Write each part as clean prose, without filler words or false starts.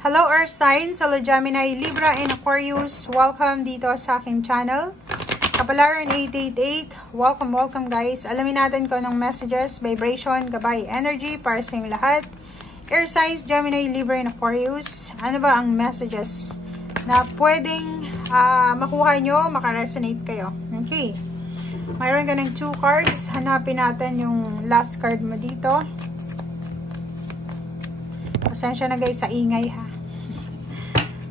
Hello Earth Signs, hello Gemini, Libra, and Aquarius. Welcome dito sa aking channel. Kapalaran 888, welcome guys. Alamin natin kung anong messages, vibration, gabay, energy para sa inyong lahat. Air Signs, Gemini, Libra, and Aquarius. Ano ba ang messages na pwedeng makuha nyo, makaresonate kayo? Okay. Mayroon ka ng 2 cards. Hanapin natin yung last card mo dito. Pasensya na guys sa ingay ha.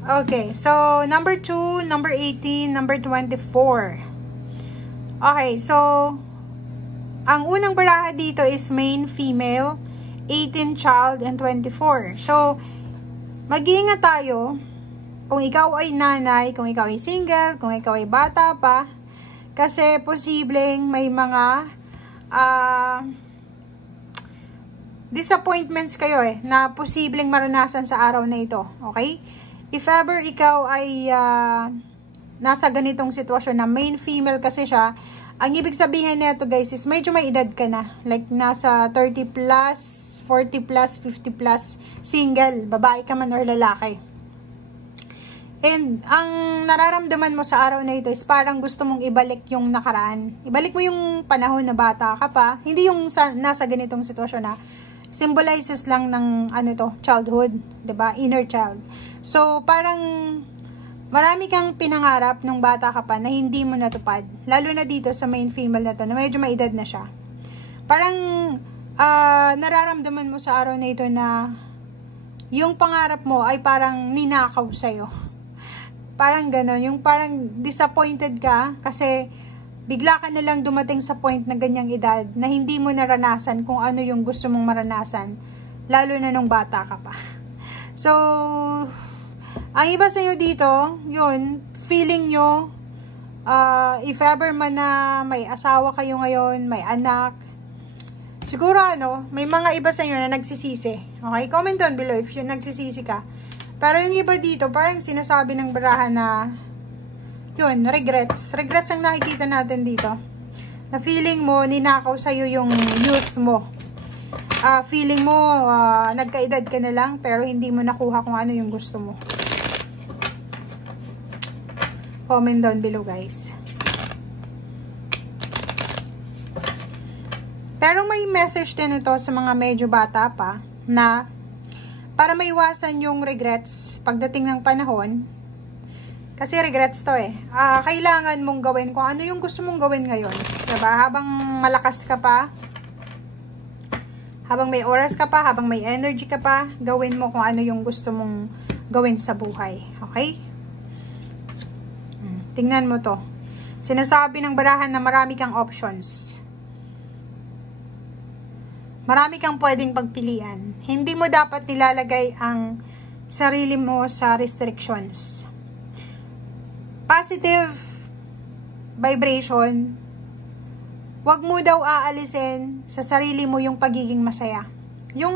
Okay, so number 2, number 18, number 24. Okay, so ang unang baraha dito is main, female, 18, child, and 24. So, mag-iingat tayo kung ikaw ay nanay, kung ikaw ay single, kung ikaw ay bata pa, kasi posibleng may mga disappointments kayo na posibleng maranasan sa araw na ito. Okay? If ever ikaw ay nasa ganitong sitwasyon na main female kasi siya, ang ibig sabihin nito guys is medyo may edad ka na. Like nasa 30 plus, 40 plus, 50 plus, single, babae ka man or lalaki. And ang nararamdaman mo sa araw na ito is parang gusto mong ibalik yung nakaraan. Ibalik mo yung panahon na bata ka pa. Hindi yung nasa ganitong sitwasyon na symbolizes lang ng childhood, 'di ba? Inner child. So, parang marami kang pinangarap nung bata ka pa na hindi mo natupad. Lalo na dito sa main female na to, na medyo may edad na siya. Parang nararamdaman mo sa araw na ito na yung pangarap mo ay parang ninakaw sa'yo. Parang gano'n. Yung parang disappointed ka kasi bigla ka nalang dumating sa point na ganyang edad na hindi mo naranasan kung ano yung gusto mong maranasan. Lalo na nung bata ka pa. So, ang iba sa inyo dito, yun, feeling nyo, if ever man na may asawa kayo ngayon, may anak, siguro may mga iba sa inyo na nagsisisi. Okay? Comment down below if yun nagsisisi ka. Pero yung iba dito, parang sinasabi ng baraha na, yun, regrets. Regrets ang nakikita natin dito. Na feeling mo, ninakaw sa'yo yung youth mo. Feeling mo, nagkaedad ka na lang, pero hindi mo nakuha kung ano yung gusto mo. Comment down below, guys. Pero may message din ito sa mga medyo bata pa, na para maiwasan yung regrets pagdating ng panahon, kasi regrets to kailangan mong gawin kung ano yung gusto mong gawin ngayon. Diba? Habang malakas ka pa, habang may oras ka pa, habang may energy ka pa, gawin mo kung ano yung gusto mong gawin sa buhay. Okay? Tingnan mo to. Sinasabi ng barahan na marami kang options. Marami kang pwedeng pagpilian. Hindi mo dapat nilalagay ang sarili mo sa restrictions. Positive vibration, wag mo daw aalisin sa sarili mo yung pagiging masaya. Yung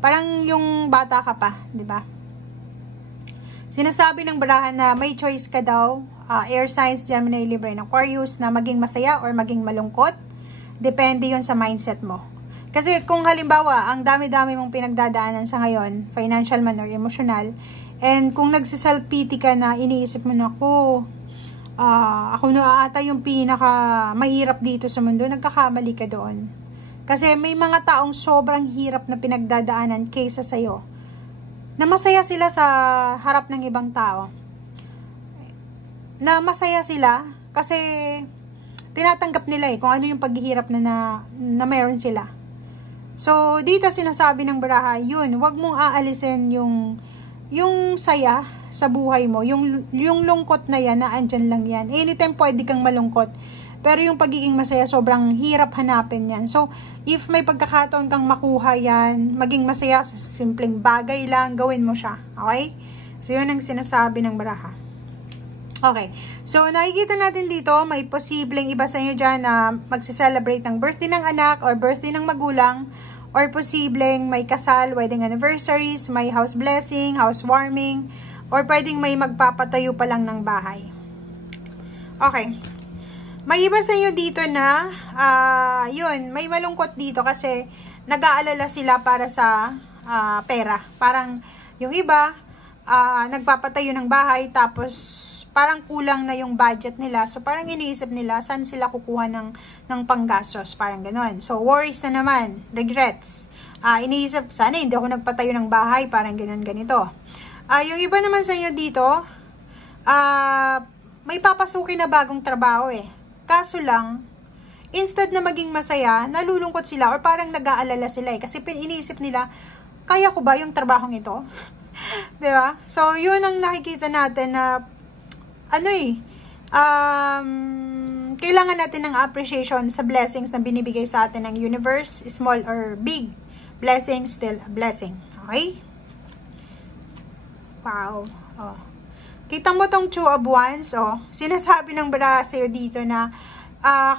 parang yung bata ka pa, di ba? Sinasabi ng barahan na may choice ka daw, Air Signs, Gemini, Libra, and Aquarius, na maging masaya or maging malungkot. Depende yun sa mindset mo. Kasi kung halimbawa, ang dami-dami mong pinagdadaanan sa ngayon, financial man or emotional, and kung nagsiself-pity ka na iniisip mo na ako na ata yung pinaka mahirap dito sa mundo, nagkakamali ka doon. Kasi may mga taong sobrang hirap na pinagdadaanan kaysa sa'yo, na masaya sila sa harap ng ibang tao. Na masaya sila kasi tinatanggap nila kung ano yung paghihirap na meron sila. So, dito sinasabi ng baraha, yun, wag mong aalisin yung saya sa buhay mo, yung lungkot na yan, na andyan lang yan. Anytime pwede kang malungkot, pero yung pagiging masaya, sobrang hirap hanapin yan. So, if may pagkakataon kang makuha yan, maging masaya sa simpleng bagay lang, gawin mo siya. Okay? So, yun ang sinasabi ng baraha. Okay. So, nakikita natin dito, may posibleng iba sa inyo dyan na magsiselebrate ng birthday ng anak or birthday ng magulang, or posibleng may kasal, wedding anniversaries, may house blessing, housewarming, or pwedeng may magpapatayo pa lang ng bahay. Okay. May iba sa inyo dito na, yun, may malungkot dito kasi nag-aalala sila para sa pera. Parang yung iba, nagpapatayo ng bahay, tapos parang kulang na yung budget nila. So, parang iniisip nila, saan sila kukuha ng panggastos. Parang ganon. So, worries na naman. Regrets. Iniisip, sana hindi ako nagpatayo ng bahay. Parang ganon, ganito. Yung iba naman sa inyo dito, may papasukin na bagong trabaho eh. Kaso lang, instead na maging masaya, nalulungkot sila or parang nag-aalala sila eh. Kasi iniisip nila, kaya ko ba yung trabahong ito? Diba? So, yun ang nakikita natin na kailangan natin ng appreciation sa blessings na binibigay sa atin ng universe, small or big. Blessing, still a blessing. Okay? Wow. Oh. Kita mo tong Two of Wands, oh. Sinasabi ng baraha sa'yo dito na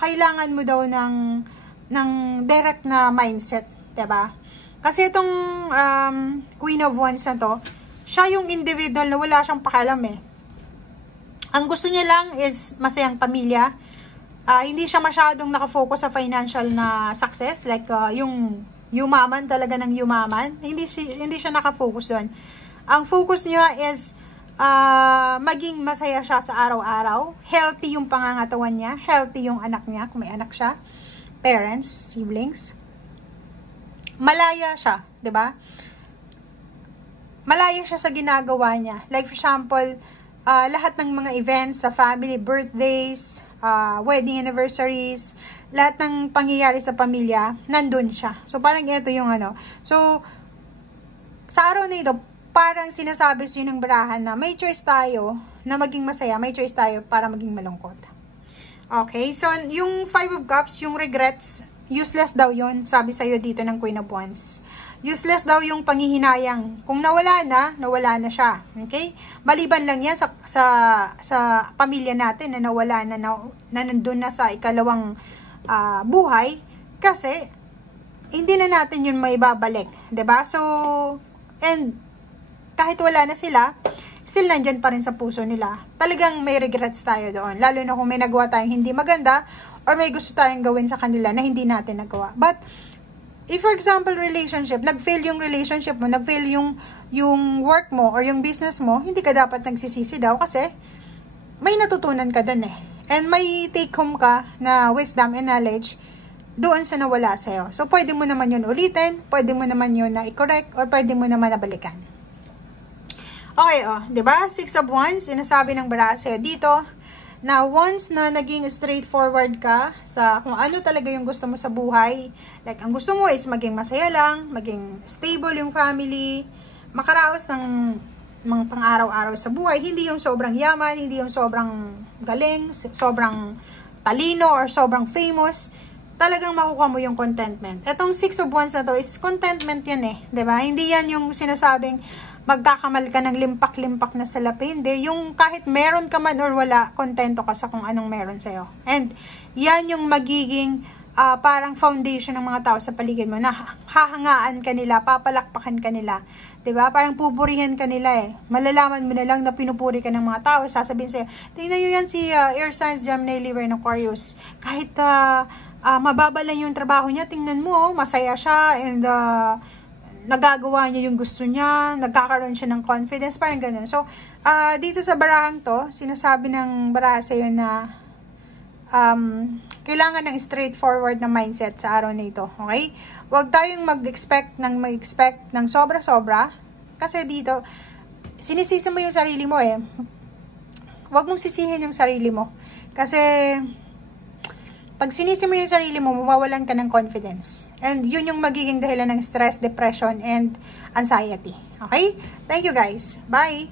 kailangan mo daw ng direct na mindset, diba? Kasi itong Queen of Wands na to, siya yung individual na wala siyang pakialam eh. Ang gusto niya lang is masayang pamilya. Hindi siya masyadong nakafocus sa financial na success. Like yung yumaman talaga ng yumaman. Hindi siya nakafocus doon. Ang focus niya is maging masaya siya sa araw-araw. Healthy yung pangangatawan niya. Healthy yung anak niya, kung may anak siya. Parents, siblings. Malaya siya, 'di ba? Malaya siya sa ginagawa niya. Like for example, lahat ng mga events sa family, birthdays, wedding anniversaries, lahat ng pangyayari sa pamilya, nandun siya. So, parang ito yung So, sa araw na ito, parang sinasabi siya ng barahan na may choice tayo na maging masaya, may choice tayo para maging malungkot. Okay, so, yung Five of Cups, yung regrets, useless daw yon, sabi sa'yo dito ng Queen of Wands. Useless daw yung panghihinayang. Kung nawala na siya. Okay? Maliban lang yan sa pamilya natin na nawala na nandun na sa ikalawang buhay. Kasi, hindi na natin yun maibabalik. 'Di ba? So, and kahit wala na sila, still nandyan pa rin sa puso nila. Talagang may regrets tayo doon. Lalo na kung may nagawa tayong hindi maganda or may gusto tayong gawin sa kanila na hindi natin nagawa. But, if for example, relationship, nag-fail yung relationship mo, nag-fail yung work mo or yung business mo, hindi ka dapat nagsisisi daw kasi may natutunan ka dun eh. And may take home ka na wisdom and knowledge doon sa nawala sa'yo. So, pwede mo naman yun ulitin, pwede mo naman yun na i-correct, or pwede mo naman nabalikan. Okay, diba? Six of Wands, sinasabi ng baraha sa'yo dito, na once na naging straightforward ka sa kung ano talaga yung gusto mo sa buhay, like ang gusto mo is maging masaya lang, maging stable yung family, makaraos ng mga pang-araw-araw sa buhay, hindi yung sobrang yaman, hindi yung sobrang galing, sobrang talino, or sobrang famous, talagang makukuha mo yung contentment. Etong Six of Wands na to is contentment yan eh, diba? Hindi yan yung sinasabing magkakamal ka ng limpak-limpak na salapi. Hindi. Yung kahit meron ka man or wala, kontento ka sa kung anong meron sa'yo. And yan yung magiging parang foundation ng mga tao sa paligid mo na hahangaan ka nila, papalakpakan ka nila. Diba? Parang pupurihan ka nila eh. Malalaman mo na lang na pinupuri ka ng mga tao. Sasabihin sa'yo, tingnan nyo yan si Air Signs, Gemini, Libra, and Aquarius. Kahit mababa lang yung trabaho niya, tingnan mo, masaya siya and nagagawa niya yung gusto niya, nagkakaroon siya ng confidence, parang ganun. So, dito sa barahang to, sinasabi ng baraha sa'yo na kailangan ng straightforward na mindset sa araw na ito. Okay? Huwag tayong mag-expect ng sobra-sobra. Kasi dito, sinisisi mo yung sarili mo eh. Huwag mong sisihin yung sarili mo. Kasi, pag sinisi mo yung sarili mo, mawawalan ka ng confidence. And yun yung magiging dahilan ng stress, depression, and anxiety. Okay? Thank you guys. Bye!